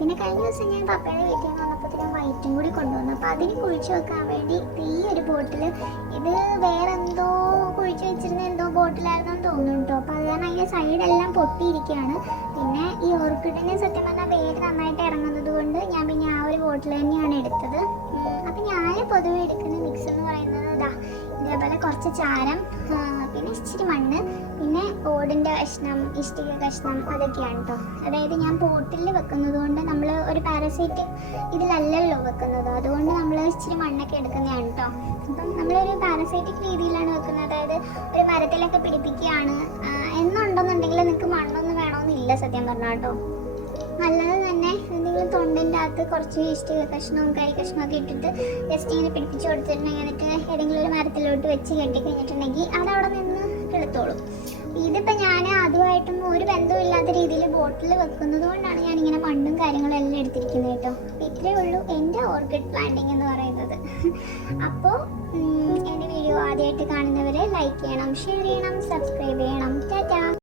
പിന്നെ കഴിഞ്ഞ ദിവസം ഞാൻ പപ്പയുടെ വീട്ടിൽ നിന്ന് വന്നപ്പോഴത്തേക്കും വൈറ്റും കൂടി കൊണ്ടുവന്നു. അപ്പോൾ അതിന് കുഴിച്ച് വെക്കാൻ വേണ്ടി ഈ ഒരു ബോട്ടിൽ, ഇത് വേറെ എന്തോ കുഴിച്ച് വെച്ചിരുന്ന എന്തോ ബോട്ടിലായിരുന്നെന്ന് തോന്നുന്നു കേട്ടോ. അപ്പോൾ അത് കാരണം അതിൻ്റെ സൈഡെല്ലാം പൊട്ടിയിരിക്കുകയാണ്. പിന്നെ ഈ ഓർക്കിഡിന് സത്യം പറഞ്ഞാൽ വേര് നന്നായിട്ട് ഇറങ്ങുന്നത് കൊണ്ട് ഞാൻ പിന്നെ ആ ഒരു ബോട്ടിൽ തന്നെയാണ് എടുത്തത്. അപ്പം ഞാൻ പൊതുവെ എടുക്കുന്ന മിക്സ് എന്ന് പറയുന്നത് ഇതേപോലെ കുറച്ച് ചാരം, പിന്നെ ഇച്ചിരി മണ്ണ്, പിന്നെ ഓടിൻ്റെ കഷ്ണം, ഇഷ്ടിക കഷ്ണം, അതൊക്കെയാണ് കേട്ടോ. അതായത് ഞാൻ പോട്ടിൽ വെക്കുന്നത് കൊണ്ട് നമ്മൾ ഒരു പാരസൈറ്റ് ഇതിലല്ലല്ലോ വെക്കുന്നത്, അതുകൊണ്ട് നമ്മൾ ഇച്ചിരി മണ്ണൊക്കെ എടുക്കുന്നതാണ് കേട്ടോ. അപ്പം നമ്മളൊരു പാരസൈറ്റിക് രീതിയിലാണ് വെക്കുന്നത്. അതായത് ഒരു മരത്തിലൊക്കെ പിടിപ്പിക്കുകയാണ് എന്നുണ്ടെന്നുണ്ടെങ്കിൽ നിങ്ങൾക്ക് മണ്ണൊന്നും വേണമെന്നില്ല സത്യം പറഞ്ഞാൽ കേട്ടോ. അല്ലാതെ തന്നെ എന്തെങ്കിലും തൊണ്ടിൻ്റെ അകത്ത് കുറച്ച് ഇഷ്ടിക കഷ്ണവും കരി കഷ്ണമൊക്കെ ഇട്ടിട്ട് ജസ്റ്റ് ഇങ്ങനെ പിടിപ്പിച്ച് കൊടുത്തിട്ടുണ്ടെങ്കിൽ, എന്നിട്ട് ഏതെങ്കിലും ഒരു മരത്തിലോട്ട് വെച്ച് കെട്ടിക്കഴിഞ്ഞിട്ടുണ്ടെങ്കിൽ അതവിടെ നിന്ന് കിളത്തോളും. ഇതിപ്പോൾ ഞാൻ അതുമായിട്ടും ഒരു ബന്ധമില്ലാത്ത രീതിയിൽ ബോട്ടിൽ വെക്കുന്നത് കൊണ്ടാണ് ഞാനിങ്ങനെ മണ്ണും കാര്യങ്ങളും എല്ലാം എടുത്തിരിക്കുന്നത് കേട്ടോ. ഇത്രയേ ഉള്ളൂ എൻ്റെ ഓർക്കിഡ് പ്ലാന്റിങ് എന്ന് പറയുന്നത്. അപ്പോൾ എൻ്റെ വീഡിയോ ആദ്യമായിട്ട് കാണുന്നവർ ലൈക്ക് ചെയ്യണം, ഷെയർ ചെയ്യണം, സബ്സ്ക്രൈബ് ചെയ്യണം. ടാറ്റാ.